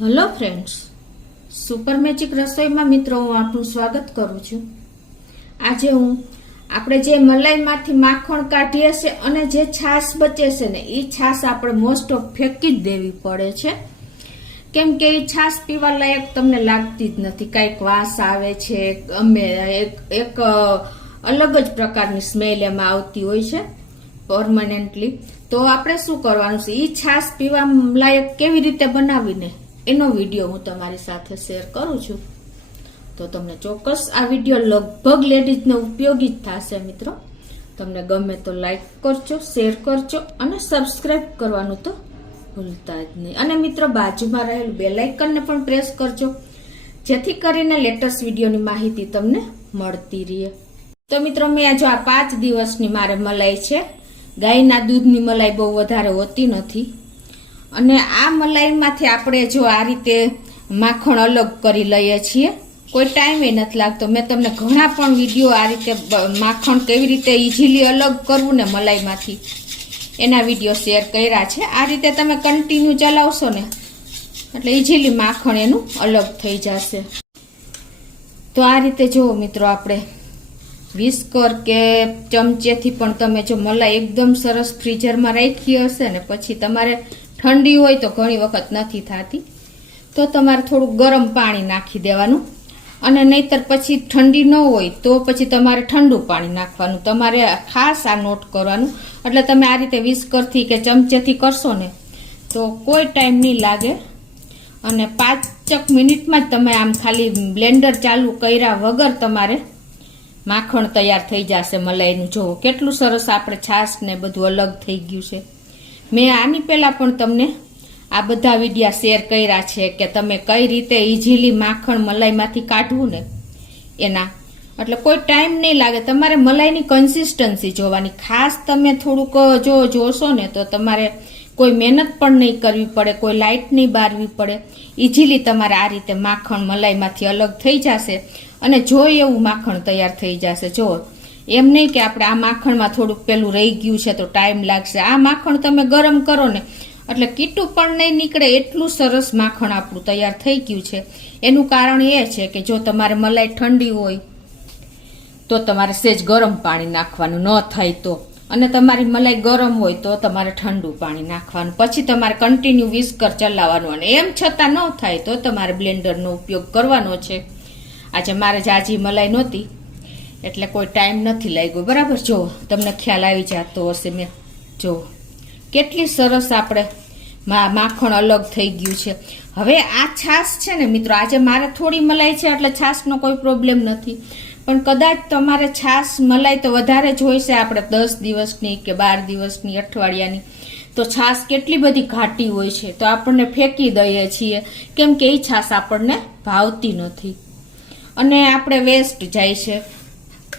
Hello friends, super magic રસોઈમાં મિત્રો હું આપનું સ્વાગત કરું છું. આજે આપણે જે મલાઈમાંથી માખણ કાઢીએ છે અને જે છાશ બચે છે ને એ છાશ આપણે મોસ્ટ ઓફ ફેંકી જ દેવી પડે છે, કેમ કે એ છાશ પીવા લાયક તમને લાગતી જ નથી. કાંઈક વાસ આવે છે, એક અલગ જ પ્રકારની સ્મેલ એમાં આવતી હોય છે પરમાનન્ટલી. તો આપણે શું કરવાનું છે, એ છાશ પીવા લાયક કેવી રીતે બનાવીને એનો વિડીયો હું તમારી સાથે શેર કરું છું. તો તમને ચોક્કસ આ વિડીયો લગભગ લેડીઝને ઉપયોગી જ થશે મિત્રો. તમને ગમે તો લાઈક કરજો, શેર કરજો અને સબસ્ક્રાઈબ કરવાનું તો ભૂલતા જ નહીં. અને મિત્રો બાજુમાં રહેલું બેલ આઇકનને પણ પ્રેસ કરજો, જેથી કરીને લેટેસ્ટ વિડીયોની માહિતી તમને મળતી રહે. તો મિત્રો મેં જો આ 5 દિવસની મારે મલાઈ છે. ગાયના દૂધની મલાઈ બહુ વધારે હોતી નથી, અને આ મલાઈમાંથી આપણે જો આ રીતે માખણ અલગ કરી લઈએ છીએ. કોઈ ટાઈમ નથી લાગતો. મેં તમને ઘણા પણ વિડીયો આ રીતે માખણ કેવી રીતે ઇઝીલી અલગ કરવું ને મલાઈમાંથી એના વિડીયો શેર કર્યા છે. આ રીતે તમે કન્ટિન્યુ ચલાવશો ને એટલે ઇઝીલી માખણ એનું અલગ થઈ જશે. તો આ રીતે જુઓ મિત્રો, આપણે વિસ્કર કે ચમચેથી પણ તમે જો મલાઈ એકદમ સરસ ફ્રીઝરમાં રાખી હશે ને પછી તમારે ઠંડી હોય તો ઘણી વખત નથી થતી, તો તમારે થોડું ગરમ પાણી નાખી દેવાનું. અને નહીતર પછી ઠંડી ન હોય તો પછી તમારે ઠંડુ પાણી નાખવાનું. તમારે ખાસ આ નોટ કરવાનું. એટલે તમે આ રીતે વિસ્કરથી કે ચમચેથી કરશો ને તો કોઈ ટાઈમ નહીં લાગે, અને 5 મિનિટમાં જ તમે આમ ખાલી બ્લેન્ડર ચાલુ કર્યા વગર તમારે માખણ તૈયાર થઈ જશે મલાઈનું. જોવો કેટલું સરસ આપણે છાશ ને બધું અલગ થઈ ગયું છે. મેં આની પહેલા પણ તમને આ બધા વિડીયા શેર કર્યા છે કે તમે કઈ રીતે ઇઝીલી માખણ મલાઈમાંથી કાઢવું ને એના. એટલે કોઈ ટાઈમ નહીં લાગે. તમારે મલાઈની કન્સિસ્ટન્સી જોવાની. ખાસ તમે થોડુંક જો જોશો ને તો તમારે કોઈ મહેનત પણ નહીં કરવી પડે, કોઈ લાઇટ નહીં બારવી પડે. ઇઝીલી તમારે આ રીતે માખણ મલાઈમાંથી અલગ થઈ જશે અને જોઈએ એવું માખણ તૈયાર થઈ જશે. જો એમ નહીં કે આપણે આ માખણમાં થોડુંક પેલું રહી ગયું છે તો ટાઈમ લાગશે. આ માખણ તમે ગરમ કરો ને એટલે કીટું પણ નહીં નીકળે, એટલું સરસ માખણ આપણું તૈયાર થઈ ગયું છે. એનું કારણ એ છે કે જો તમારે મલાઈ ઠંડી હોય તો તમારે સેજ ગરમ પાણી નાખવાનું, ન થાય તો. અને તમારી મલાઈ ગરમ હોય તો તમારે ઠંડુ પાણી નાખવાનું. પછી તમારે કન્ટિન્યુ વિસ્કર ચલાવવાનું. અને એમ છતાં ન થાય તો તમારે બ્લેન્ડરનો ઉપયોગ કરવાનો છે. આજે મારે જાજી મલાઈ નહોતી એટલે કોઈ ટાઈમ નથી લાગ્યો. બરાબર, જો તમને ખ્યાલ આવી જતો હશે. મેં જો કેટલી સરસ આપણે માખણ અલગ થઈ ગયું છે. હવે આ છાશ છે ને મિત્રો, આજે મારે થોડી મલાઈ છે એટલે છાશનો કોઈ પ્રોબ્લેમ નથી, પણ કદાચ તમારે છાશ મલાઈ તો વધારે જ હોય છે. આપણે 10 દિવસની કે 12 દિવસની, અઠવાડિયાની, તો છાશ કેટલી બધી ઘાટી હોય છે તો આપણને ફેંકી દઈએ છીએ, કેમ કે એ છાશ આપણને ભાવતી નથી અને આપણે વેસ્ટ જાય છે.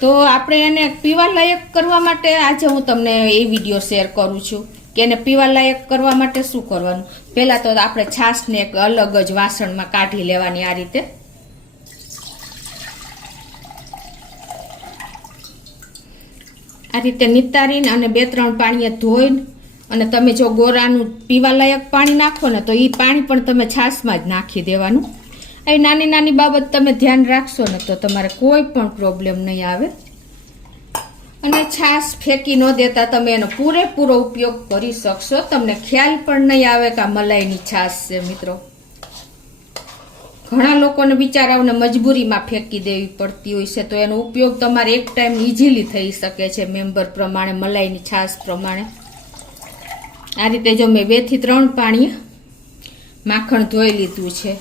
તો આપણે એને પીવા લાયક કરવા માટે આજે હું તમને એ વિડીયો શેર કરું છું કે એને પીવા લાયક કરવા માટે શું કરવાનું. પહેલા તો આપણે છાશને એક અલગ જ વાસણમાં કાઢી લેવાની. આ રીતે નિતારીને અને 2-3 પાણીએ ધોઈને, અને તમે જો ગોરાનું પીવા લાયક પાણી નાખો ને તો એ પાણી પણ તમે છાશમાં જ નાખી દેવાનું. એ નાની નાની બાબત તમે ધ્યાન રાખશો ને તો તમારે કોઈ પણ પ્રોબ્લેમ નહીં આવે. અને છાશ ફેંકી ન દેતા તમે એનો પૂરેપૂરો ઉપયોગ કરી શકશો. તમને ખ્યાલ પણ નહીં આવે કે આ મલાઈની છાશ છે. મિત્રો ઘણા લોકોને બિચારાઓને મજબૂરીમાં ફેંકી દેવી પડતી હોય છે, તો એનો ઉપયોગ તમારે એક ટાઈમ ઇઝીલી થઈ શકે છે મેમ્બર પ્રમાણે, મલાઈની છાશ પ્રમાણે. આ રીતે જો મેં 2 થી 3 પાણી માખણ ધોઈ લીધું છે,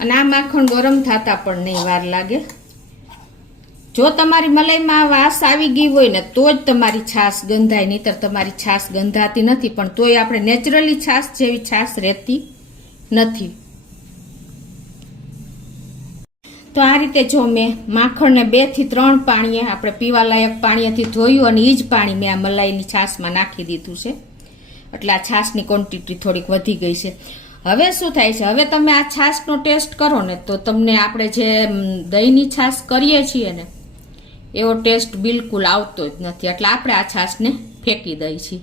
અને આ માખણ ગરમ થતા પણ નહીં વાર લાગે. જો તમારી મલાઈમાં વાસ આવી ગઈ હોય ને તો જ તમારી છાશ ગંધાય, નહીતર તમારી છાશ ગંધાતી નથી. પણ તોય આપણે નેચરલી છાશ જેવી છાશ રહેતી નથી. તો આ રીતે જો મેં માખણને 2 થી 3 પાણીએ, આપણે પીવા લાયક પાણીથી ધોયું અને એ જ પાણી મેં આ મલાઈની છાશમાં નાખી દીધું છે. એટલે આ છાશની ક્વોન્ટિટી થોડીક વધી ગઈ છે. હવે શું થાય છે, હવે તમે આ છાશનો ટેસ્ટ કરો ને તો તમને આપણે જે દહીંની છાશ કરીએ છીએ ને એવો ટેસ્ટ બિલકુલ આવતો જ નથી. એટલે આપણે આ છાશને ફેંકી દઈએ છીએ,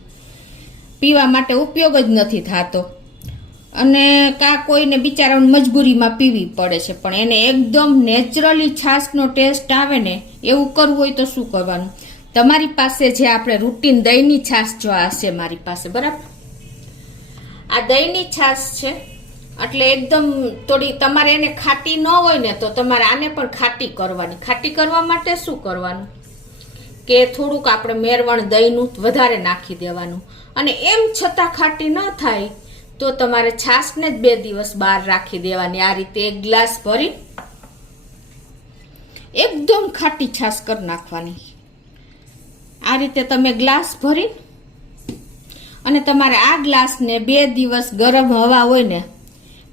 પીવા માટે ઉપયોગ જ નથી થતો. અને કા કોઈને બિચારાને મજબૂરીમાં પીવી પડે છે, પણ એને એકદમ નેચરલી છાશનો ટેસ્ટ આવે ને એવું કરવું હોય તો શું કરવાનું, તમારી પાસે જે આપણે રૂટીન દહીંની છાશ જો આ છે મારી પાસે, બરાબર, આ દહીંની છાશ છે, એટલે એકદમ થોડી તમારે એને ખાટી ન હોય ને તો તમારે આને પણ ખાટી કરવાની. ખાટી કરવા માટે શું કરવાનું કે થોડુંક આપણે મેરવણ દહીંનું વધારે નાખી દેવાનું, અને એમ છતાં ખાટી ન થાય તો તમારે છાશને જ 2 દિવસ બહાર રાખી દેવાની. આ રીતે 1 ગ્લાસ ભરી એકદમ ખાટી છાશ કરી નાખવાની. આ રીતે તમે ગ્લાસ ભરી અને તમારે આ ગ્લાસને 2 દિવસ ગરમ હવા હોય ને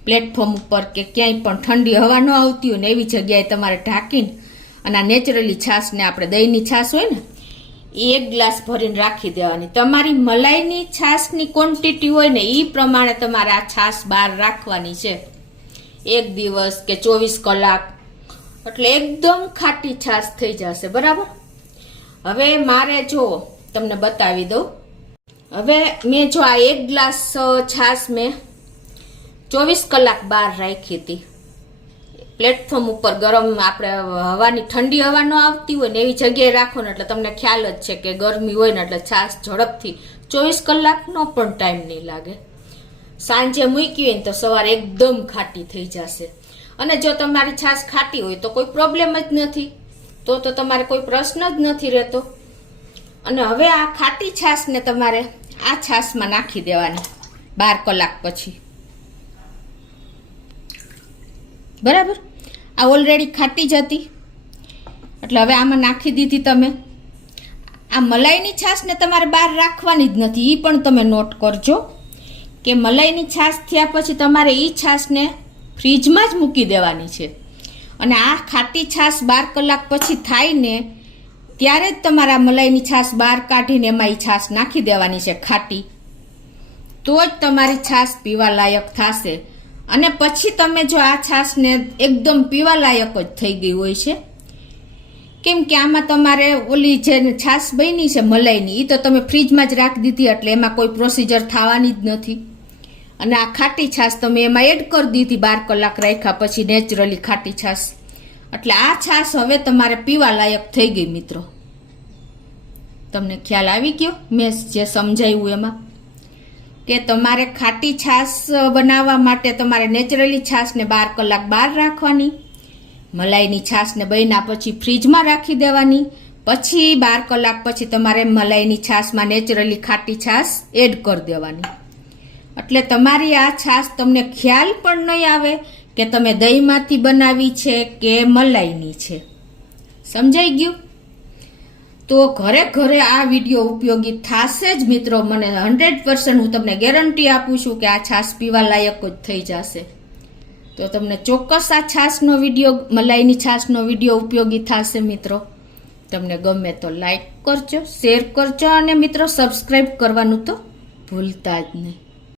પ્લેટફોર્મ ઉપર કે ક્યાંય પણ ઠંડી હવા ન આવતી હોય ને એવી જગ્યાએ તમારે ઢાંકીને અને આ નેચરલી છાશને આપણે દહીંની છાશ હોય ને એ 1 ગ્લાસ ભરીને રાખી દેવાની. તમારી મલાઈની છાશની ક્વોન્ટિટી હોય ને એ પ્રમાણે તમારે આ છાશ બહાર રાખવાની છે 1 દિવસ કે 24 કલાક, એટલે એકદમ ખાટી છાશ થઈ જશે, બરાબર. હવે મારે જો તમને બતાવી દઉં, હવે મેં જો આ 1 ગ્લાસ છાશ મેં 24 કલાક બહાર રાખી હતી પ્લેટફોર્મ ઉપર. ગરમ આપણે હવાની ઠંડી હવા ન આવતી હોય ને એવી જગ્યાએ રાખો ને એટલે તમને ખ્યાલ જ છે કે ગરમી હોય ને એટલે છાશ ઝડપથી 24 કલાકનો પણ ટાઈમ નહીં લાગે. સાંજે મૂકી હોય ને તો સવારે એકદમ ખાટી થઈ જશે. અને જો તમારી છાશ ખાટી હોય તો કોઈ પ્રોબ્લેમ જ નથી, તો તમારે કોઈ પ્રશ્ન જ નથી રહેતો. અને હવે આ ખાટી છાશને તમારે આ છાશમાં નાખી દેવાની 12 કલાક પછી, બરાબર. આ ઓલરેડી ખાટી જ હતી એટલે હવે આમાં નાખી દીધી તમે. આ મલાઈની છાશને તમારે બહાર રાખવાની જ નથી, એ પણ તમે નોટ કરજો કે મલાઈની છાશ થયા પછી તમારે એ છાશને ફ્રીજમાં જ મૂકી દેવાની છે. અને આ ખાટી છાશ 12 કલાક પછી થાય ને ત્યારે જ તમારા મલાઈની છાશ બહાર કાઢીને એમાં એ છાશ નાખી દેવાની છે ખાટી, તો જ તમારી છાશ પીવા લાયક થશે. અને પછી તમે જો આ છાશને એકદમ પીવા લાયક જ થઈ ગઈ હોય છે, કેમ કે આમાં તમારે ઓલી જે છાશ બની છે મલાઈની એ તો તમે ફ્રીજમાં જ રાખી દીધી એટલે એમાં કોઈ પ્રોસિજર થવાની જ નથી. અને આ ખાટી છાશ તમે એમાં એડ કરી દીધી 12 કલાક રાખ્યા પછી નેચરલી ખાટી છાશ, એટલે આ છાશ હવે તમારે પીવા લાયક થઈ ગઈ. મિત્રો તમને ખ્યાલ આવી ગયો મેં જે સમજાવ્યું એમાં, કે તમારે ખાટી છાશ બનાવવા માટે તમારે નેચરલી છાશને 12 કલાક બહાર રાખવાની, મલાઈની છાશને બન્યા પછી ફ્રીજમાં રાખી દેવાની, પછી 12 કલાક પછી તમારે મલાઈની છાશમાં નેચરલી ખાટી છાશ એડ કરી દેવાની. એટલે તમારી આ છાશ તમને ખ્યાલ પણ નહીં આવે કે તમે દહીંમાંથી બનાવી છે કે મલાઈની છે. સમજાઈ ગયું? તો ઘરે ઘરે આ વિડીયો ઉપયોગી થશે જ મિત્રો. મને 100% હું તમને ગેરંટી આપું છું કે આ છાશ પીવા લાયક જ થઈ જશે. તો તમને ચોક્કસ આ છાશનો વિડીયો, મલાઈની છાશનો વિડીયો ઉપયોગી થશે મિત્રો. તમને ગમે તો લાઈક કરજો, શેર કરજો અને મિત્રો સબસ્ક્રાઈબ કરવાનું તો ભૂલતા જ નહીં.